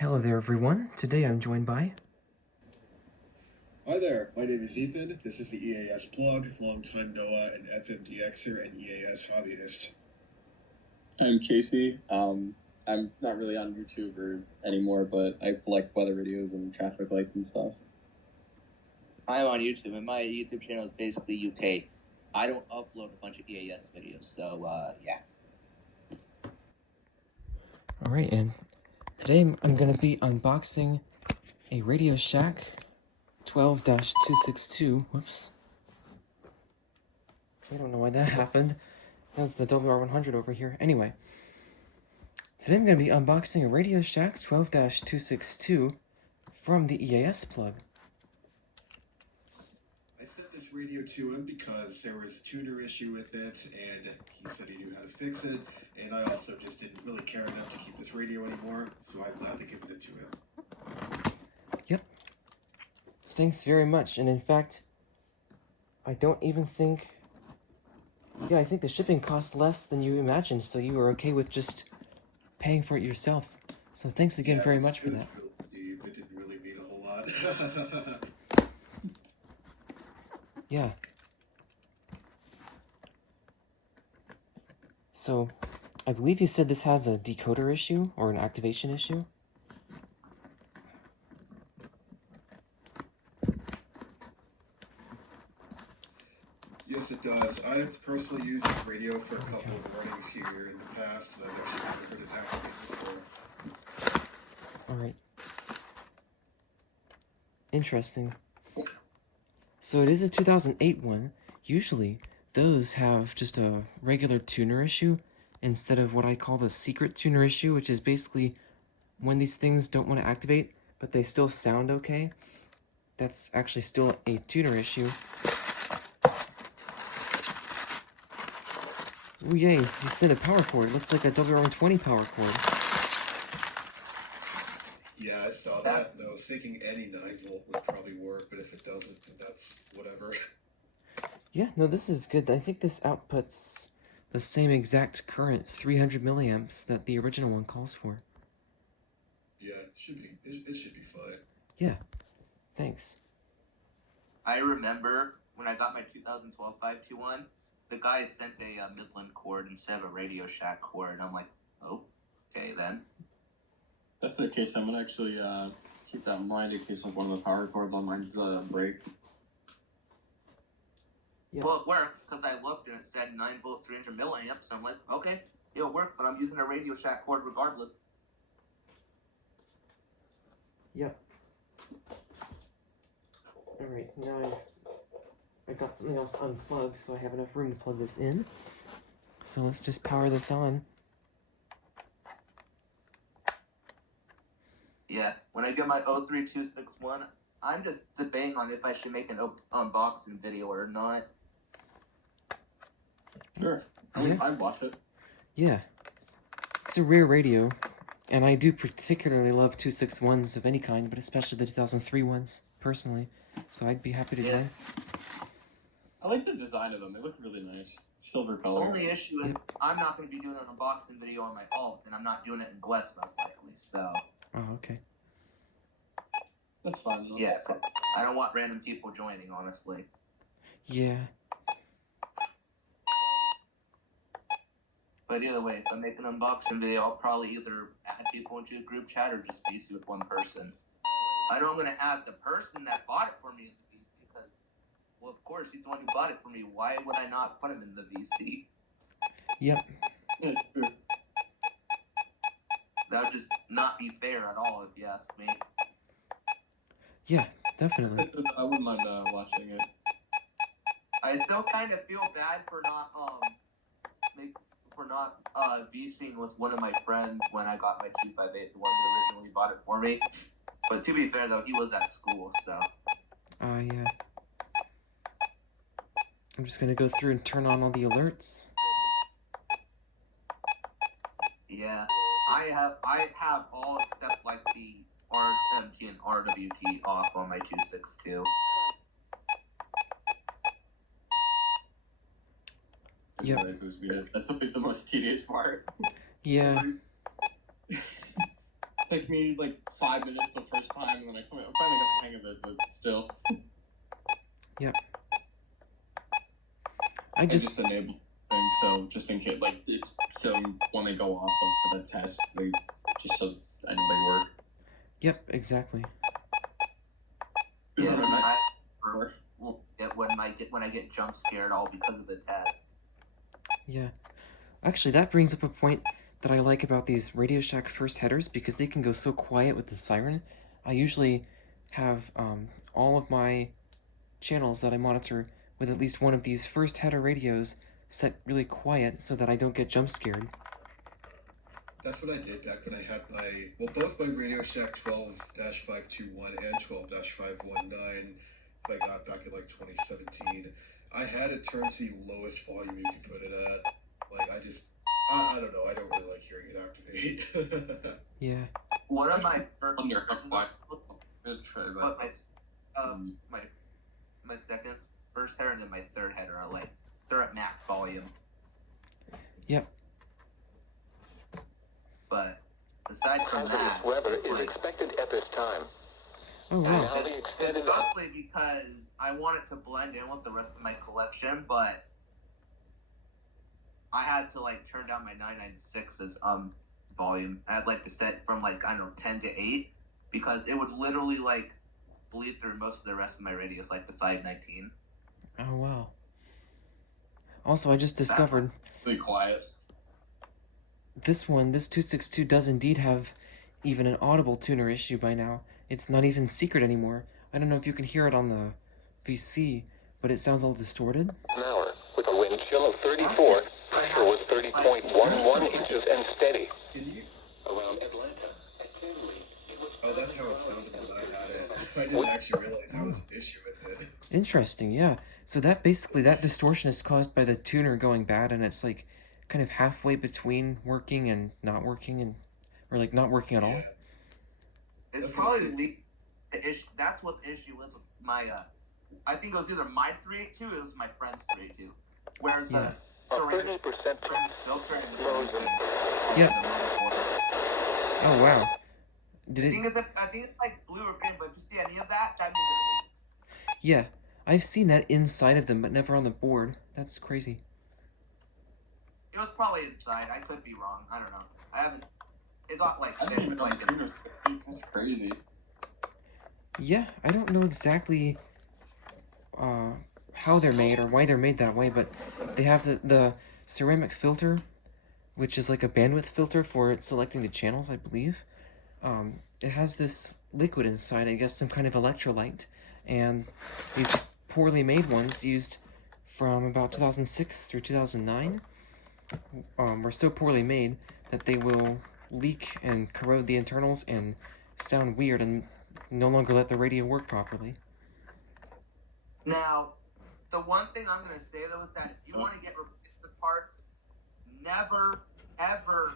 Hello there, everyone. Today I'm joined by... Hi there, my name is Ethan. This is the EAS Plug, longtime NOAA and FMDXer and EAS hobbyist. I'm Casey. I'm not really on YouTube anymore, but I collect weather videos and traffic lights and stuff. I'm on YouTube, and my YouTube channel is basically UK. I don't upload a bunch of EAS videos, so yeah. Alright, and today I'm going to be unboxing a RadioShack 12-262. Whoops. I don't know why that happened. That's the WR100 over here. Anyway, today I'm going to be unboxing a RadioShack 12-262 from the EAS Plug. I sent this radio to him because there was a tuner issue with it, and he said he knew how to fix it, and I also just didn't really care enough to keep this radio anymore, so I'm glad to give it to him. Yep. Thanks very much, and in fact, I don't even think... Yeah, I think the shipping cost less than you imagined, so you were okay with just paying for it yourself. So thanks again very much for that. It didn't really mean a whole lot. Yeah. So, I believe you said this has a decoder issue, or an activation issue? Yes, it does. I've personally used this radio for a couple of mornings here in the past, and I've actually never heard it activate before. Alright. Interesting. So it is a 2008 one. Usually, those have just a regular tuner issue instead of what I call the secret tuner issue, which is basically when these things don't want to activate, but they still sound okay. That's actually still a tuner issue. Oh yay, you sent a power cord. It looks like a WR120 power cord. Yeah, I saw that. I was thinking any 9-volt would probably work, but if it doesn't, then that's whatever. Yeah, no, this is good. I think this outputs the same exact current, 300 milliamps, that the original one calls for. Yeah, it should be fine. Yeah, thanks. I remember when I got my 2012 521, the guy sent a Midland cord instead of a RadioShack cord, and I'm like, oh, okay then. That's the case. I'm gonna actually keep that in mind in case of one of the power cords on mine break. Yeah. Well, it works, because I looked and it said 9-volt, 300 milliamps, and I'm like, okay, it'll work, but I'm using a RadioShack cord regardless. Yep. Alright, now I got something else unplugged, so I have enough room to plug this in. So let's just power this on. Yeah, when I get my 03261, I'm just debating on if I should make an unboxing video or not. Sure. I'd watch it. Yeah. It's a rare radio, and I do particularly love 261s of any kind, but especially the 2003 ones, personally. So I'd be happy to join. I like the design of them. They look really nice. Silver color. The only issue is I'm not going to be doing an unboxing video on my alt, and I'm not doing it in Gless most likely, so... Oh, okay. That's fine, though. Yeah, I don't want random people joining, honestly. Yeah. But either way, if I make an unboxing video, I'll probably either add people into a group chat or just VC with one person. I know I'm going to add the person that bought it for me in the VC because, well, of course, he's the one who bought it for me. Why would I not put him in the VC? Yep. Yeah, sure. That would just not be fair at all, if you ask me. Yeah, definitely. I wouldn't mind watching it. I still kind of feel bad for not VCing with one of my friends when I got my 258, the one who originally bought it for me. But to be fair, though, he was at school, so... Yeah. I'm just gonna go through and turn on all the alerts. Yeah, I have all except, like, the RMT and RWT off on my 262. Yep. That's always the most tedious part. Yeah. took me like 5 minutes the first time, and then I finally got the hang of it, but still. Yep. I just enable things, so just in case, like, it's so when they go off, like, for the tests, they just so I know they work. Yep, exactly. Yeah, when I get jump scared all because of the test. Yeah. Actually, that brings up a point that I like about these RadioShack first headers because they can go so quiet with the siren. I usually have all of my channels that I monitor with at least one of these first header radios set really quiet so that I don't get jump scared. That's what I did back when I had both my RadioShack 12-521 and 12-519 that I got back in like 2017. I had it turned to the lowest volume you could put it at. Like, I don't know, I don't really like hearing it activate. Yeah. One of my first my second first header and then my third header are they're at max volume. Yep. But aside from that, weather is expected at this time. Oh wow. It's mostly because I want it to blend in with the rest of my collection, but I had to turn down my 996's volume. I had to set from 10 to 8 because it would literally bleed through most of the rest of my radios, like the 519. Oh wow. Also, I just discovered Really quiet. this 262 does indeed have even an audible tuner issue by now. It's not even secret anymore. I don't know if you can hear it on the VC, but it sounds all distorted. An hour with a wind chill of 34. Pressure was 30.11 inches and steady. Around Atlanta. Oh, that's how it sounded when I had it. I didn't actually realize that was an issue with it. Interesting, yeah. So that distortion is caused by the tuner going bad, and it's kind of halfway between working and not working, or not working at all. It's probably the issue. That's what the issue was with my. I think it was either my 382 or it was my friend's 382, where the ceramic 30% filter and Yep. Oh wow. Did I it? think it's blue or green, but if you see any of that, that means it's leaked. Yeah, I've seen that inside of them, but never on the board. That's crazy. It was probably inside. I could be wrong. I don't know. I haven't. It got fixed. That's crazy. Yeah, I don't know exactly how they're made or why they're made that way, but they have the ceramic filter, which is like a bandwidth filter for selecting the channels, I believe. It has this liquid inside, I guess some kind of electrolyte, and these poorly made ones used from about 2006 through 2009 were so poorly made that they will leak and corrode the internals and sound weird and no longer let the radio work properly. Now, the one thing I'm going to say, though, is that if you want to get replacement parts, never, ever,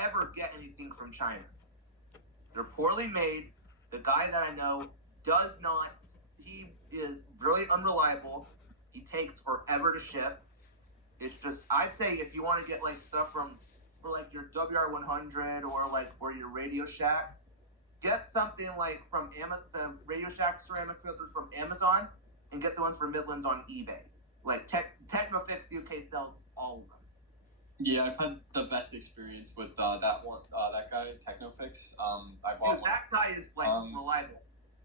ever get anything from China. They're poorly made. The guy that I know does not. He is really unreliable. He takes forever to ship. It's just, I'd say if you want to get stuff for your WR100 or for your RadioShack, get something from the RadioShack ceramic filters from Amazon and get the ones for Midlands on eBay. Technofix UK sells all of them. Yeah, I've had the best experience with that one. That guy, Technofix. I bought one. That guy is reliable.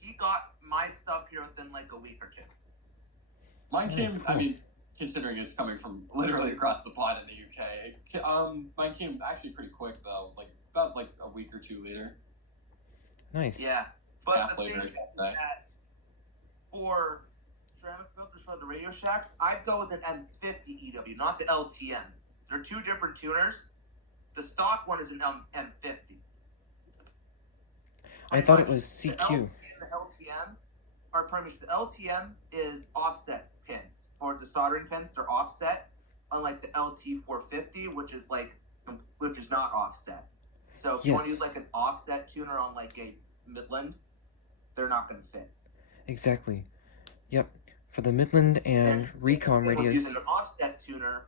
He got my stuff here within a week or two. Mine came. cool. I mean, considering it's coming from literally across the pond in the UK. Mine came actually pretty quick though. About a week or two later. Nice. Yeah, but Half the later, thing is right? that for ceramic filters for the RadioShacks, I'd go with an M50 EW, not the LTM. They're two different tuners. The stock one is an M50. I thought it was CQ. The LTM, or pardon me, the LTM is offset pins. For the soldering pins, they're offset, unlike the LT450, which is not offset. So if you want to use an offset tuner on a Midland, they're not going to fit. Exactly. Yep. For the Midland and Recon radios. Using an offset tuner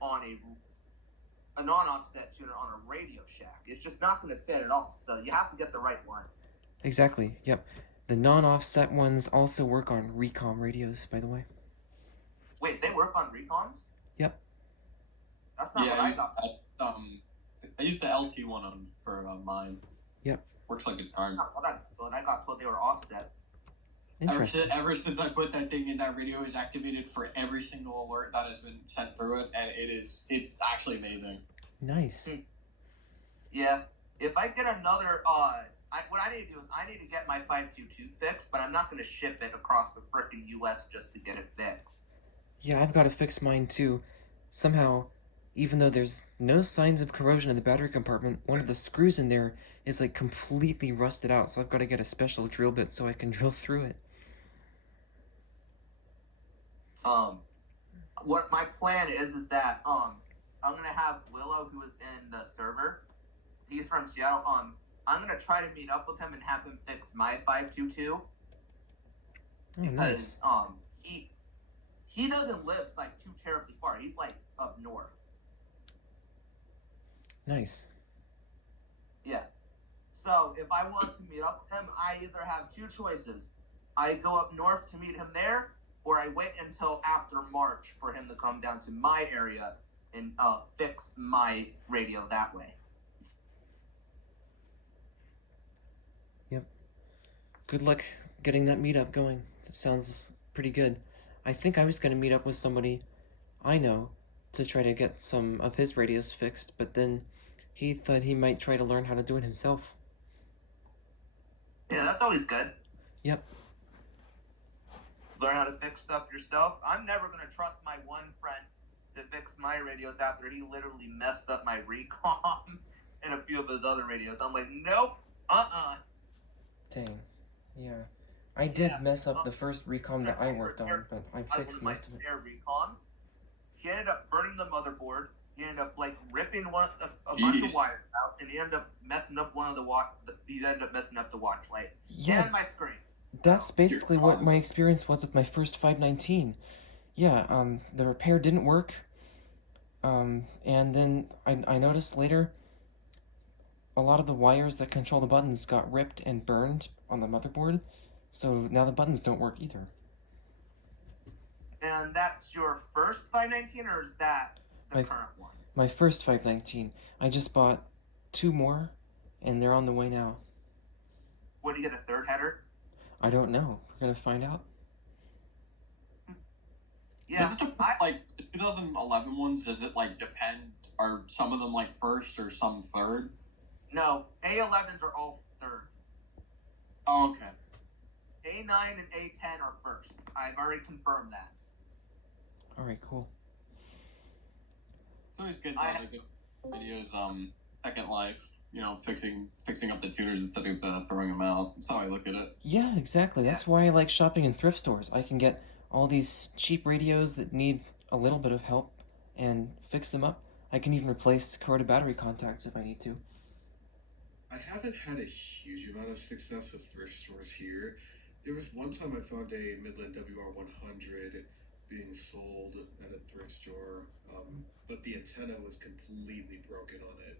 on a non-offset tuner on a RadioShack. It's just not going to fit at all. So you have to get the right one. Exactly. Yep. The non-offset ones also work on recom radios, by the way. Wait, they work on recoms? Yep. That's not what I got. I used the LT one for mine. Yep. Works like a darn. But I got told they were offset. Interesting. Ever since I put that thing in, that radio is activated for every single alert that has been sent through it, and it's actually amazing. Nice. Yeah. If I get another, what I need to do is I need to get my 522 fixed, but I'm not going to ship it across the frickin' U.S. just to get it fixed. Yeah, I've got to fix mine too. Somehow, even though there's no signs of corrosion in the battery compartment, one of the screws in there is like completely rusted out, so I've got to get a special drill bit so I can drill through it. What my plan is that I'm gonna have Willow, who is in the server. He's from Seattle. I'm gonna try to meet up with him and have him fix my 522 because nice. he doesn't live like too terribly far. He's like up north. Nice. Yeah. So if I want to meet up with him, I either have two choices. I go up north to meet him there, or I wait until after March for him to come down to my area and fix my radio that way. Yep. Good luck getting that meetup going. It sounds pretty good. I think I was going to meet up with somebody I know to try to get some of his radios fixed, but then he thought he might try to learn how to do it himself. Yeah, that's always good. Yep. Learn how to fix stuff yourself. I'm never going to trust my one friend to fix my radios after he literally messed up my recom and a few of his other radios. I'm like, nope, Dang. Yeah. I did mess up the first recom that I worked on, but I fixed most of it. Recoms. He ended up burning the motherboard. He ended up like ripping a bunch of wires out, and he ended up messing up one of the He ended up messing up the watch light and my screen. That's basically what my experience was with my first 519. Yeah, the repair didn't work. And then I noticed later a lot of the wires that control the buttons got ripped and burned on the motherboard, so now the buttons don't work either. And that's your first 519, or is that the current one? My first 519. I just bought 2 more, and they're on the way now. What, do you get a third header? I don't know. We're gonna find out. Yeah, does it like the 2011 ones? Does it like depend? Are some of them like first or some third? No, A11s are all third. Oh, okay. A9 and A10 are first. I've already confirmed that. All right, cool. It's always good to like videos. Second Life. You know, fixing up the tuners instead of throwing them out. That's how I look at it. Yeah, exactly. That's why I like shopping in thrift stores. I can get all these cheap radios that need a little bit of help and fix them up. I can even replace corroded battery contacts if I need to. I haven't had a huge amount of success with thrift stores here. There was one time I found a Midland WR100 being sold at a thrift store, but the antenna was completely broken on it.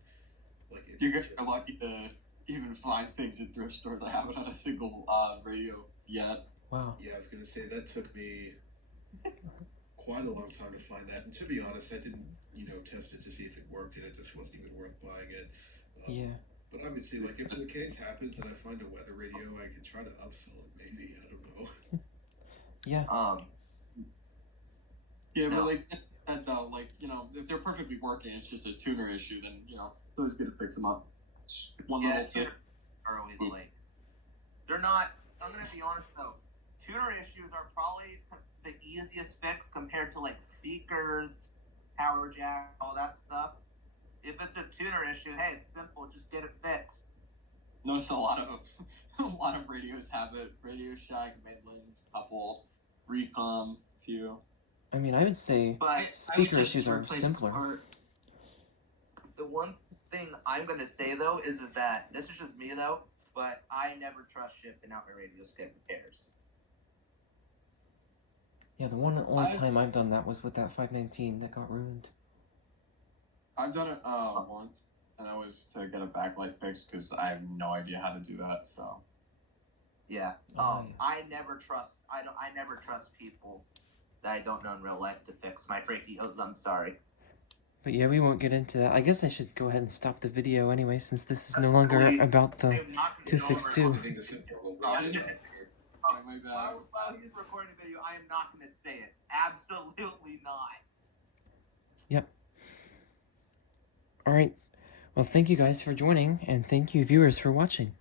Like you're lucky to even find things in thrift stores. I haven't had a single radio yet. Wow. Yeah, I was going to say, that took me quite a long time to find that. And to be honest, I didn't, test it to see if it worked, and it just wasn't even worth buying it. Yeah. But obviously, like, if the case happens and I find a weather radio, I can try to upsell it, maybe. I don't know. Yeah. Yeah, but like, that though, like, if they're perfectly working, it's just a tuner issue, then, it's always good to fix them up. One little thing. Are always late. They're not, I'm going to be honest though, tuner issues are probably the easiest fix compared to like speakers, power jack, all that stuff. If it's a tuner issue, hey, it's simple, just get it fixed. Notice a lot of radios have it. RadioShack, Midlands, couple, Recom, few. I mean, I would say speaker issues are simpler. The one thing I'm going to say, though, is that, this is just me, though, but I never trust shipping out my RadioShack repairs. Yeah, the only time I've done that was with that 519 that got ruined. I've done it once, and that was to get a backlight fixed because I have no idea how to do that. So. Yeah. I never trust people that I don't know in real life to fix my radios. I'm sorry. But yeah, we won't get into that. I guess I should go ahead and stop the video anyway, since this is no longer about the 262. While he's recording the video, I am not going to say it. Absolutely not. Yep. Alright. Well, thank you guys for joining, and thank you viewers for watching.